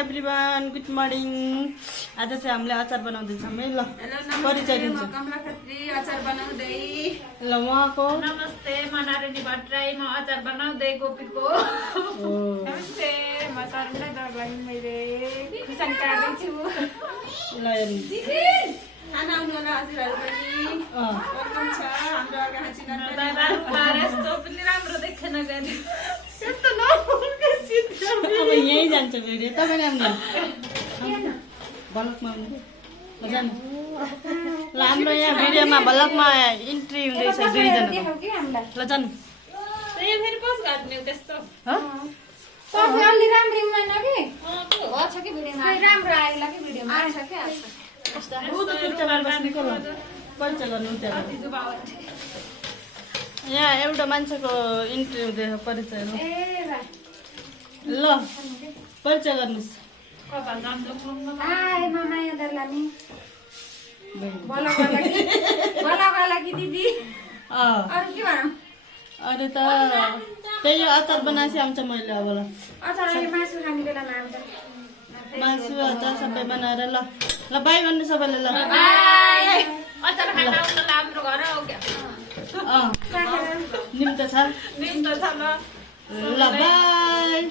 Everyone, good morning. आज चाहिँ हामीले अचार बनाउँदैछौँ है। ल परिचय दिन्छु। कमला खत्री अचार बनाउँदै। ल उहाँको नमस्ते, म नारायणी भट्टराई, म अचार बनाउँदै गोपीको। नमस्ते, म सरुना दरबारी, मैले खुर्सानी काट्दैछु। ल खाना आउनुवाला हजुरहरू पनि वेलकम छ हाम्रो अर्घाखाँची यस्तो पनि राम्रो देखेन गरी अब यहीँ जान्छ भिडियो। तपाईँले आउनु भलकमा आउनु ल जानु। ल हाम्रो यहाँ भिडियोमा भलकमा इन्ट्री हुँदैछ दुईजनाको। ल जानु। फेरि पस घट्ने त्यस्तो अलि राम्रो हुँदैन कि छ कि भिडियोमा राम्रो आएला कि भिडियोमा आछ कि आछ परिचय गर्नु त्यहाँ। यहाँ एउटा मान्छेको इन्ट्री हुँदैछ परिचय। ल परिचय गर्नुहोस्। हाय मामा यहाँ दर्लानी बोला कि दिदी अरू के भनौँ। अरू त त्यही अचार बनाएपछि आउँछ मैले अब। ल अचार अहिले मासु खाने बेलामा आउँछ। मासु अचार सबै बनाएर ल ल बाई भन्नु सबैले। ल अचार खान आउन हाम्रो घर हो क्या निम्तो छ निम्तो छ ल बाई।